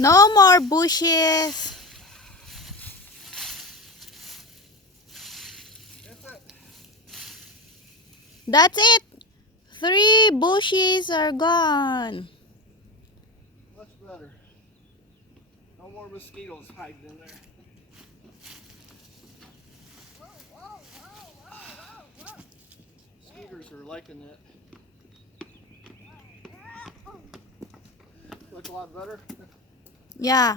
No more bushes. That's it. 3 bushes are gone. Much better. No more mosquitoes hiding in there. Mosquitoes are liking it. Look a lot better. Yeah.